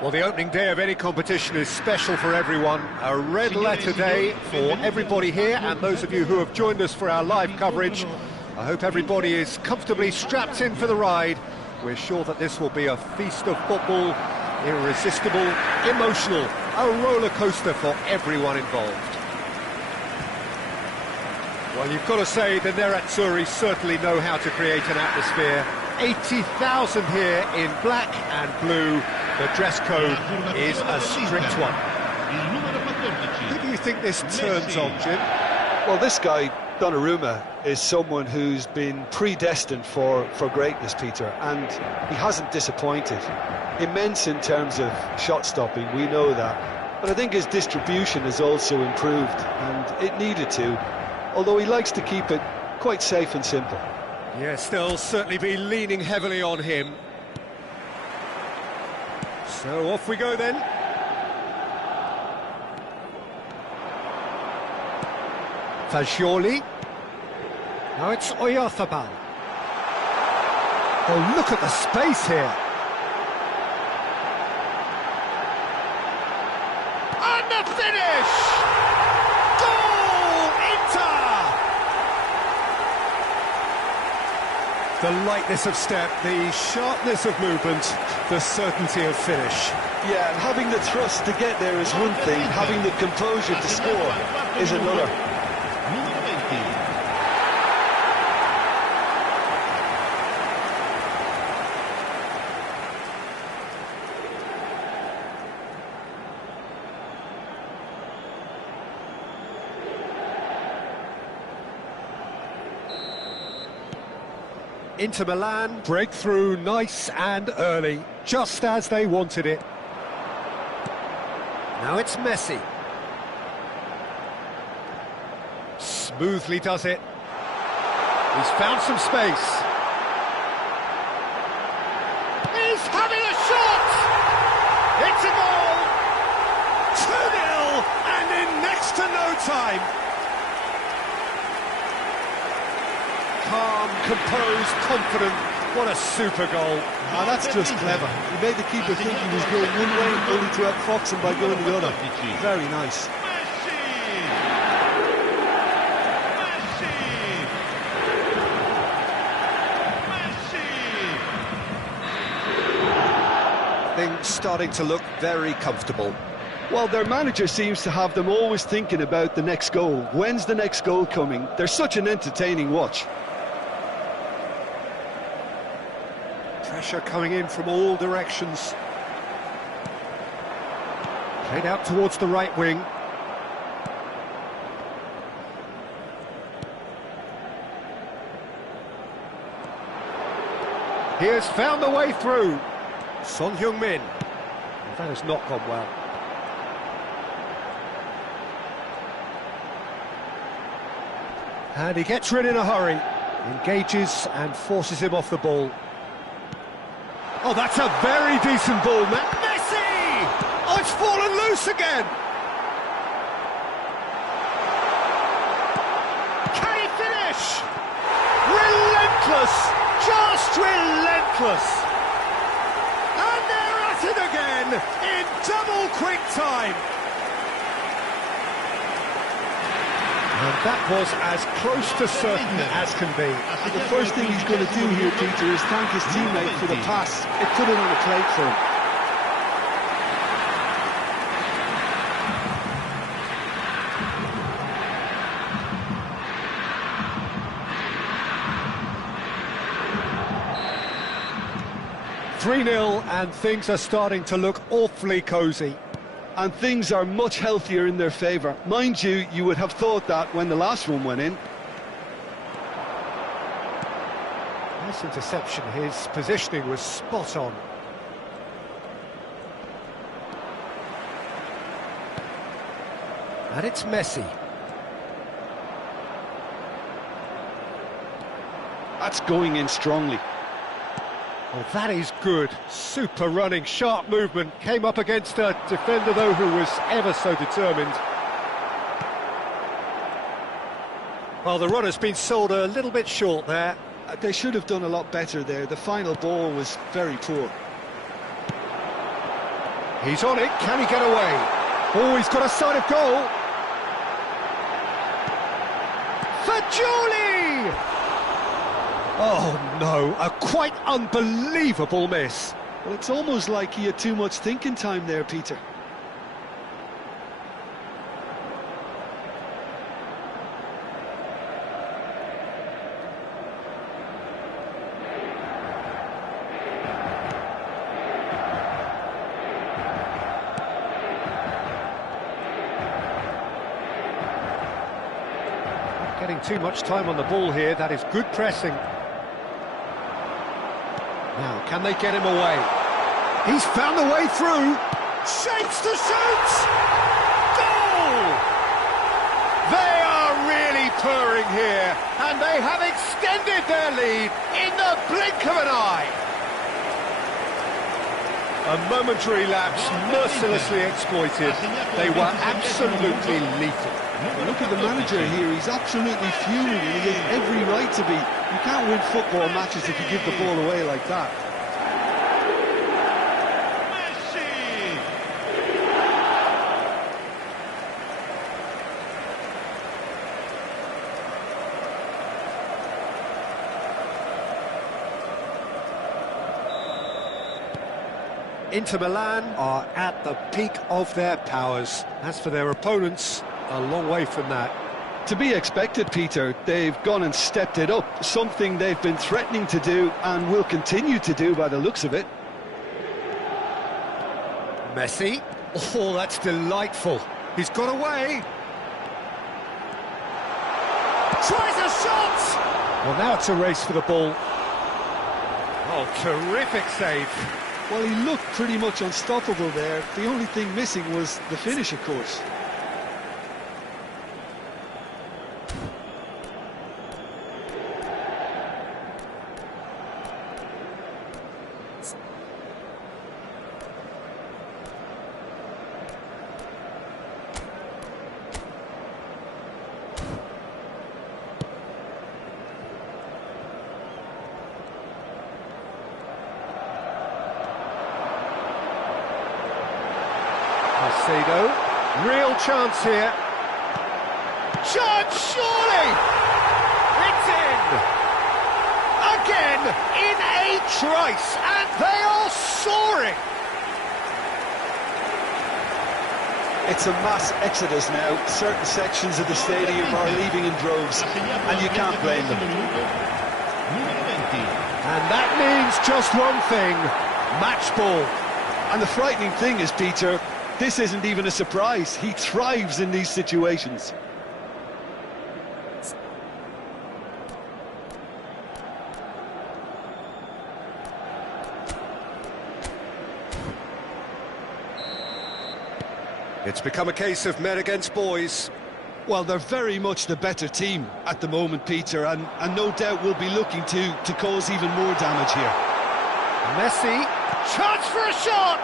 Well, the opening day of any competition is special for everyone. A red letter day for everybody here, and those of you who have joined us for our live coverage. I hope everybody is comfortably strapped in for the ride. We're sure that this will be a feast of football, irresistible, emotional, a roller coaster for everyone involved. Well, you've got to say the Nerazzurri certainly know how to create an atmosphere. 80,000 here in black and blue. The dress code is a strict one. Who do you think this turns on, Jim? Well, this guy, Donnarumma, is someone who's been predestined for greatness, Peter, and he hasn't disappointed. Immense in terms of shot stopping, we know that, but I think his distribution has also improved, and it needed to, although he likes to keep it quite safe and simple. Yes, they'll certainly be leaning heavily on him. So off we go then. Fagioli. Now it's Oyarzabal. Oh, look at the space here. And the finish! Goal! Inter! The lightness of step, the sharpness of movement, the certainty of finish. Yeah, and having the thrust to get there is one thing, having the composure to score is another. Inter Milan, breakthrough nice and early, just as they wanted it. Now it's Messi. Smoothly does it. He's found some space. He's having a shot! It's a goal! 2-0 and in next to no time. Calm, composed, confident. What a super goal. Now that's just clever. He made the keeper think he was going one way, only to outfox him by going the other. Very nice. Things starting to look very comfortable. Well, their manager seems to have them always thinking about the next goal. When's the next goal coming? They're such an entertaining watch. Pressure coming in from all directions. Played out towards the right wing. He has found the way through. Son Heung-min. That has not gone well. And he gets rid in a hurry. Engages and forces him off the ball. Oh, that's a very decent ball, Messi! Oh, it's fallen loose again! Can he finish? Relentless! Just relentless! And they're at it again, in double quick time! And that was as close to certain as can be. The first thing he's going to do here, Peter, is thank his teammate for the pass. It put it on a plate for him. (3-0) and things are starting to look awfully cosy. And things are much healthier in their favour. Mind you, you would have thought that when the last one went in. Nice interception, his positioning was spot on. And it's Messi. That's going in strongly. Well, that is good. Super running, sharp movement. Came up against a defender, though, who was ever so determined. Well, the run has been sold a little bit short there. They should have done a lot better there. The final ball was very poor. He's on it, can he get away? Oh, he's got a sight of goal. Fajuli! Oh no, a quite unbelievable miss. Well, it's almost like he had too much thinking time there, Peter. Getting too much time on the ball here, that is good pressing. Now, can they get him away? He's found the way through. Shapes to shoot! Goal! They are really purring here, and they have extended their lead in the blink of an eye. A momentary lapse mercilessly exploited. They were absolutely lethal. Look at the manager here, he's absolutely fuming and he has every right to be. You can't win football matches if you give the ball away like that. Inter Milan are at the peak of their powers. As for their opponents, a long way from that. To be expected, Peter. They've gone and stepped it up, something they've been threatening to do and will continue to do by the looks of it. Messi. Oh, that's delightful. He's got away. Tries a shot! Well, now it's a race for the ball. Oh, terrific save. Well, he looked pretty much unstoppable there. The only thing missing was the finish, of course. Real chance here. Chance, surely! It's in! Again, in a trice, and they are soaring! It's a mass exodus now. Certain sections of the stadium are leaving in droves, and you can't blame them. And that means just one thing, match ball. And the frightening thing is, Peter, this isn't even a surprise. He thrives in these situations. It's become a case of men against boys. Well, they're very much the better team at the moment, Peter, and no doubt will be looking to cause even more damage here. Messi, chance for a shot!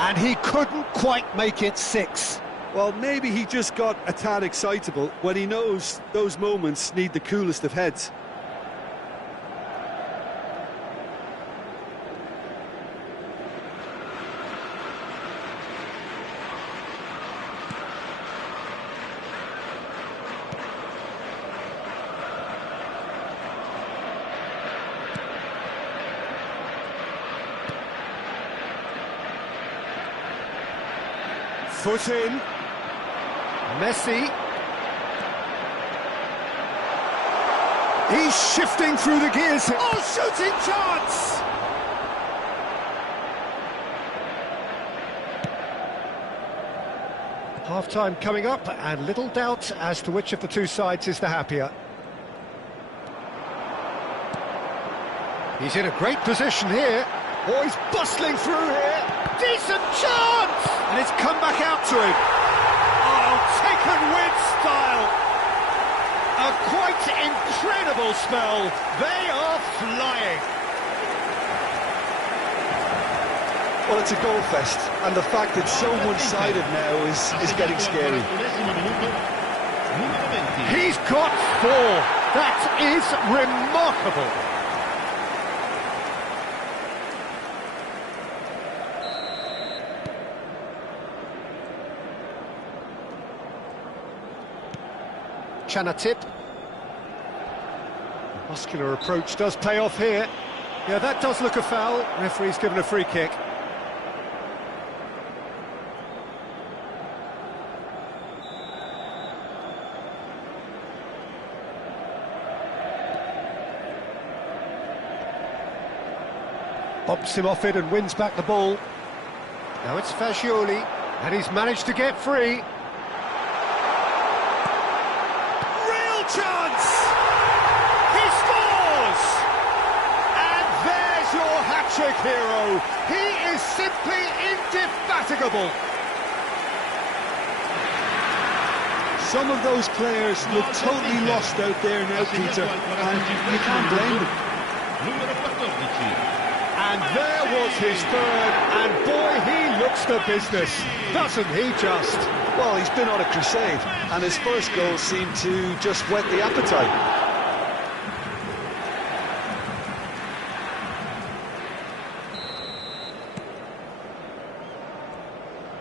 And he couldn't quite make it 6. Well, maybe he just got a tad excitable when he knows those moments need the coolest of heads. Foot in. Messi. He's shifting through the gears. Oh, shooting chance! Half-time coming up, and little doubt as to which of the two sides is the happier. He's in a great position here. Oh, he's bustling through here. Decent chance! And it's come back out to him. Oh, taken with style. A quite incredible spell. They are flying. Well, it's a goal fest, and the fact it's so one-sided now is getting scary. He's got 4. That is remarkable. Chanatip. Muscular approach does pay off here. Yeah, that does look a foul. Referee's given a free kick. Bumps him off it and wins back the ball. Now it's Fagioli, and he's managed to get free. Real chance! He scores! And there's your hat-trick hero. He is simply indefatigable. Some of those players look totally lost out there now, Peter, and you can't blame them. And there was his third, and boy, he looks the business, doesn't he just? Well, he's been on a crusade, and his first goal seemed to just whet the appetite.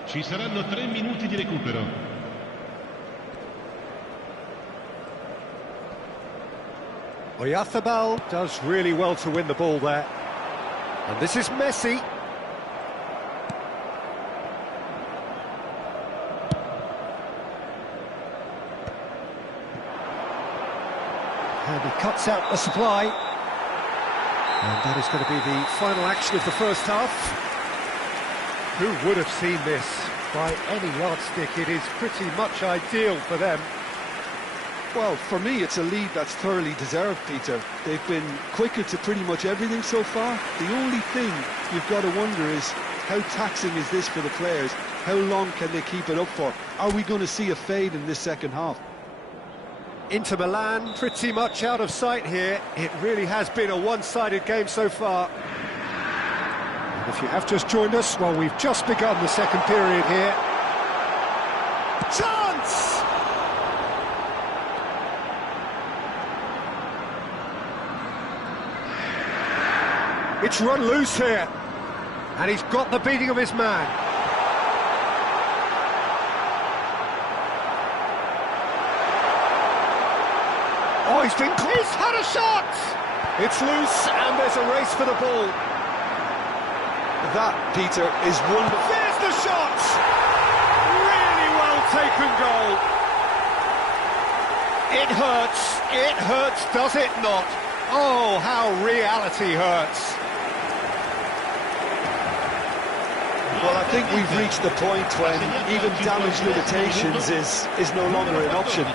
Ci saranno 3 minuti di recupero. Oyarzabal does really well to win the ball there. And this is Messi. And he cuts out the supply. And that is going to be the final action of the first half. Who would have seen this? By any yardstick, it is pretty much ideal for them. Well, for me, it's a lead that's thoroughly deserved, Peter. They've been quicker to pretty much everything so far. The only thing you've got to wonder is, how taxing is this for the players? How long can they keep it up for? Are we going to see a fade in this second half? Inter Milan pretty much out of sight here. It really has been a one-sided game so far. And if you have just joined us, well, we've just begun the second period here. Chance! It's run loose here, and he's got the beating of his man. Oh, he's had a shot! It's loose, and there's a race for the ball. That, Peter, is wonderful. There's the shot! Really well taken goal. It hurts, does it not? Oh, how reality hurts. Well, I think we've reached the point when even damage limitations is no longer an option.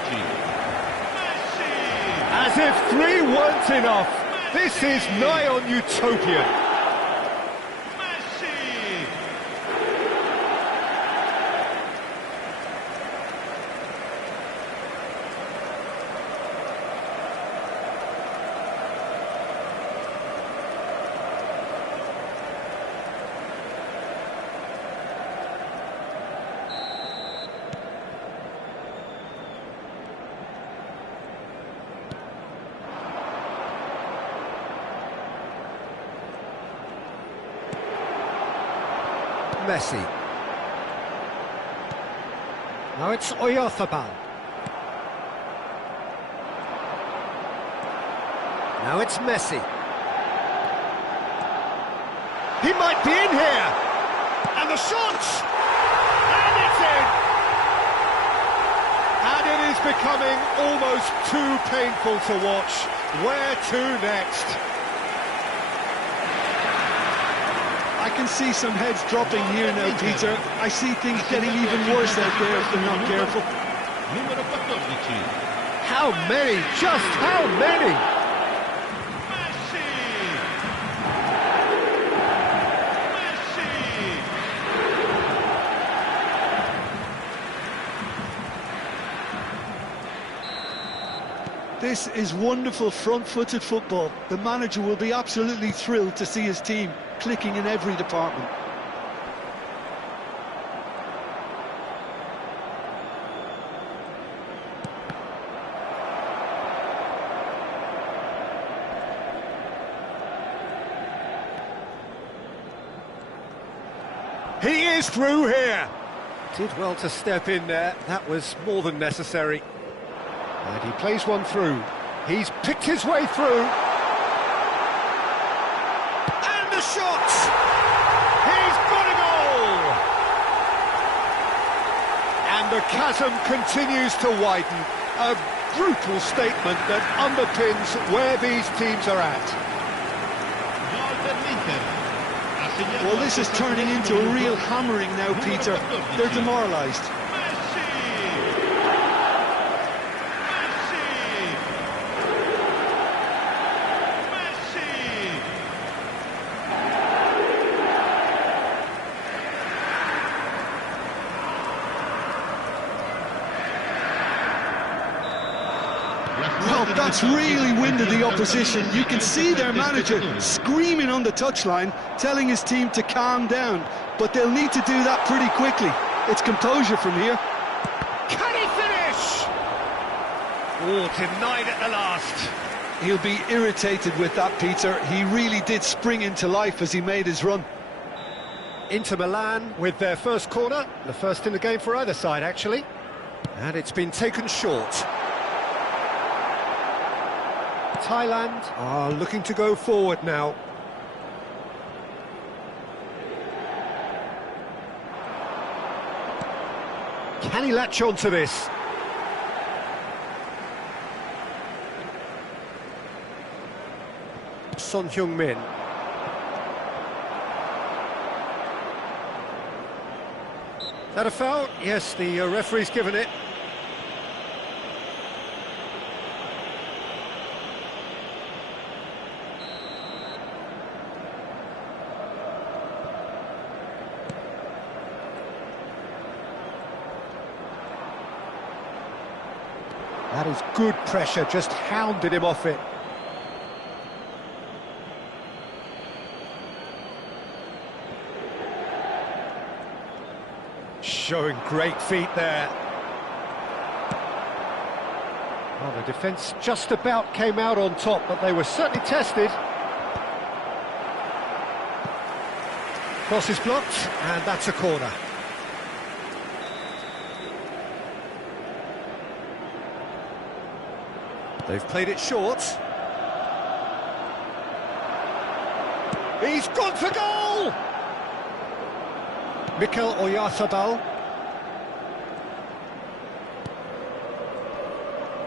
As if 3 weren't enough, this is nigh on utopian. Messi. Now it's Oyarzabal. Now it's Messi. He might be in here! And the shot! And it's in! And it is becoming almost too painful to watch. Where to next? I can see some heads dropping here now, Peter. I see things getting even worse out there if they're not careful. How many? Just how many? This is wonderful front-footed football. The manager will be absolutely thrilled to see his team clicking in every department. He is through here. Did well to step in there. That was more than necessary. And he plays one through. He's picked his way through. And the shot! He's got a goal! And the chasm continues to widen. A brutal statement that underpins where these teams are at. Well, this is turning into a real hammering now, Peter. They're demoralised. Well, that's really winded the opposition. You can see their manager screaming on the touchline, telling his team to calm down. But they'll need to do that pretty quickly. It's composure from here. Can he finish? Oh, denied at the last. He'll be irritated with that, Peter. He really did spring into life as he made his run. Inter Milan with their first corner. The first in the game for either side, actually. And it's been taken short. Thailand are looking to go forward now. Can he latch on to this? Son Heung-min. Is that a foul? Yes, the referee's given it. That is good pressure, just hounded him off it. Showing great feet there. Well, the defence just about came out on top, but they were certainly tested. Cross is blocked, and that's a corner. They've played it short. He's gone for goal! Mikel Oyarzabal.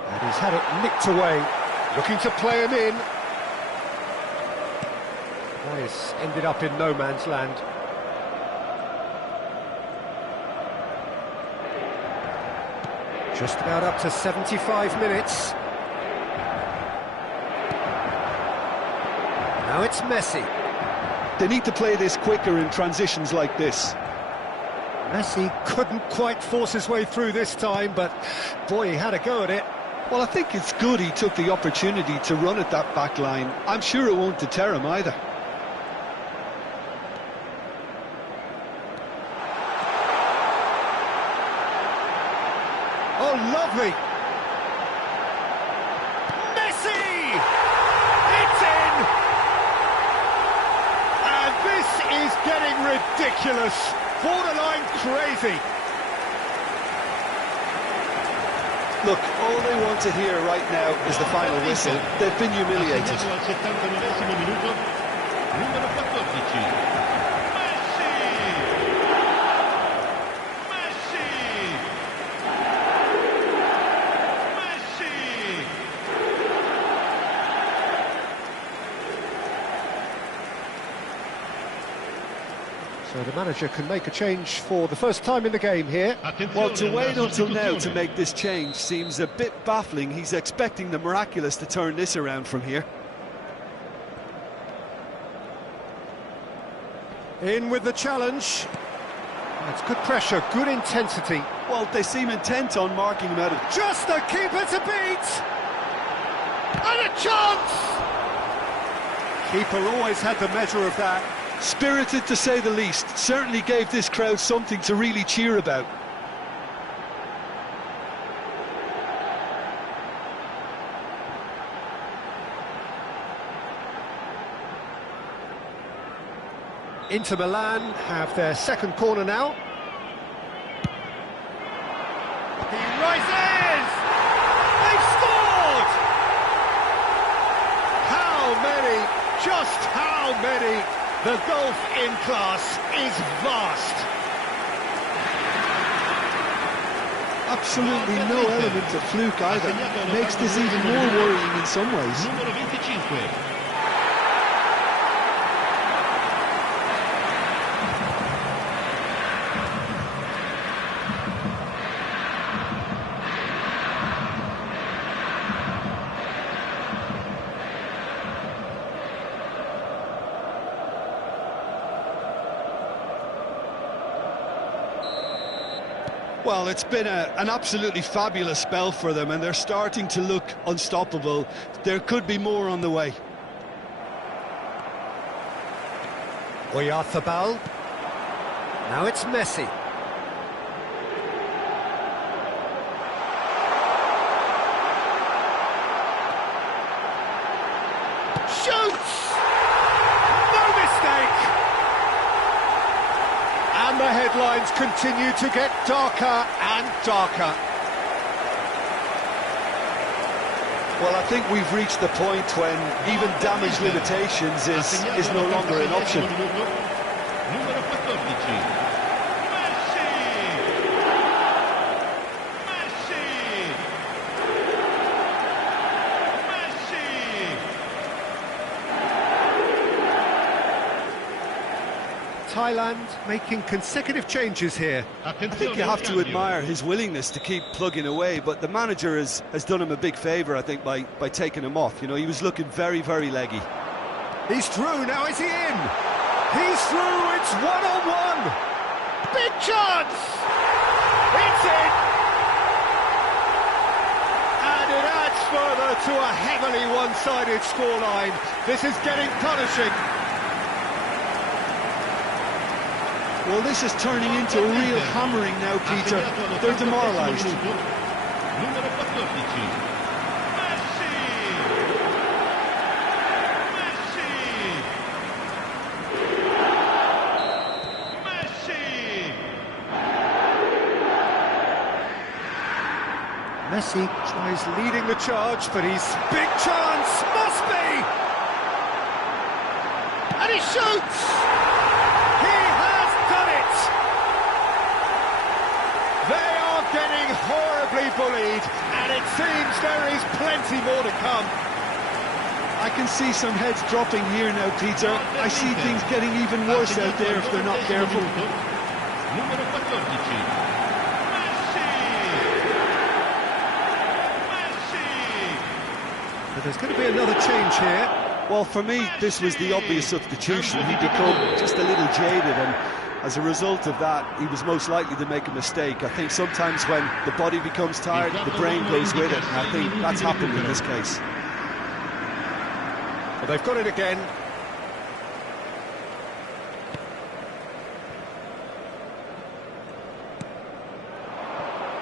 And he's had it nicked away. Looking to play him in. Oh, he's ended up in no man's land. Just about up to 75 minutes. Now it's Messi. They need to play this quicker in transitions like this. Messi couldn't quite force his way through this time, but boy, he had a go at it. Well, I think it's good he took the opportunity to run at that back line. I'm sure it won't deter him either. Oh, lovely! Messi! It's in! And this is getting ridiculous, borderline crazy. Look, all they want to hear right now is the final whistle. They've been humiliated. So the manager can make a change for the first time in the game here. Well, to wait until now to make this change seems a bit baffling. He's expecting the miraculous to turn this around from here. In with the challenge. That's good pressure, good intensity. Well, they seem intent on marking him out of... Just the keeper to beat! And a chance! Keeper always had the measure of that. Spirited to say the least. Certainly gave this crowd something to really cheer about. Inter Milan have their second corner now. He rises! They've just how many? The gulf in class is vast. Absolutely no element of fluke either. Makes this even more worrying in some ways. Numero 25. Well, it's been an absolutely fabulous spell for them, and they're starting to look unstoppable. There could be more on the way. Oyarzabal. Now it's Messi. Shoots! No mistake! And the headlines continue to get darker and darker. Well, I think we've reached the point when even damage limitations is no longer an option. Numero 14. Messi! Thailand making consecutive changes here. I think you have to admire his willingness to keep plugging away, but the manager has done him a big favour, I think, by taking him off. You know, he was looking very, very leggy. He's through, now is he in? He's through, it's one-on-one! Big chance! It's in! And it adds further to a heavily one-sided scoreline. This is getting punishing. Well, this is turning into a real hammering now, Peter. They're demoralised. Numero 14. Messi! Messi tries leading the charge, but he's big chance, must be! And he shoots! He has done it! They are getting horribly bullied, and it seems there is plenty more to come. I can see some heads dropping here now, Peter. I see things getting even worse out there if they're not careful. Numero 14. But there's going to be another change here. Well, for me, this was the obvious substitution. He'd become just a little jaded, and as a result of that, he was most likely to make a mistake. I think sometimes when the body becomes tired, the brain goes with it, and I think that's happened in this case. Well, they've got it again.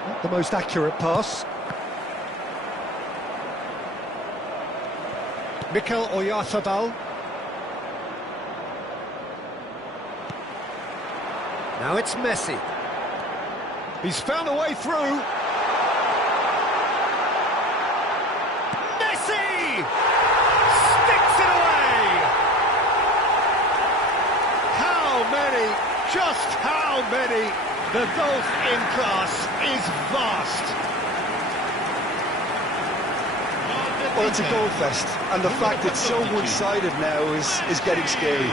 Not the most accurate pass. Mikel Oyarzabal. Now it's Messi. He's found a way through. Messi! Sticks it away! How many? Just how many? The gulf in class is vast. Well, it's a goal fest, and the fact it's so one-sided now is getting scary.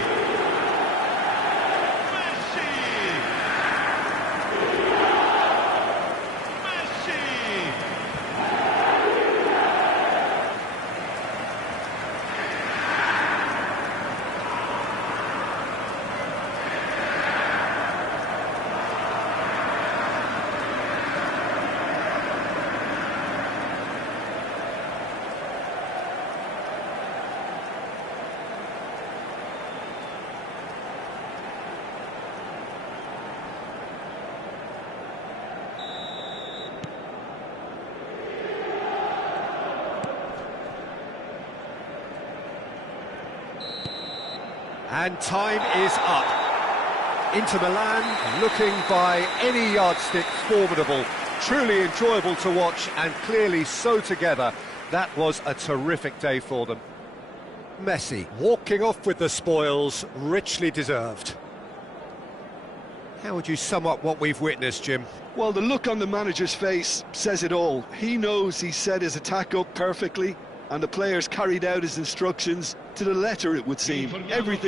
And time is up. Inter Milan, looking by any yardstick formidable. Truly enjoyable to watch, and clearly so together. That was a terrific day for them. Messi, walking off with the spoils, richly deserved. How would you sum up what we've witnessed, Jim? Well, the look on the manager's face says it all. He knows he set his attack up perfectly, and the players carried out his instructions to the letter, it would seem. Everything